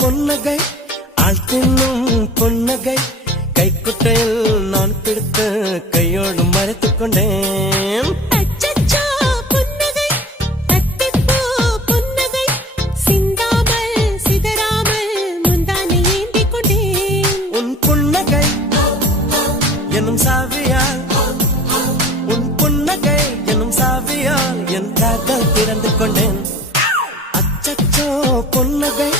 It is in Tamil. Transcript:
பொன்னகை ஆள் தின்னும் பொன்னகை கைக்குட்டையில் நான் பிடித்து கையோடு மறைத்துக் கொண்டேன். அச்சச்சோ புன்னகை அத்திப்பூ புன்னகை சிந்தாமல் சிதறாமல் முந்தானை ஏந்திக் கொண்டேன். உன் புன்னகை எனும் சாவியால் உன் புன்னகை எனும் சாவியால் என் காதல் திறந்து கொண்டேன். அச்சச்சோ பொன்னகை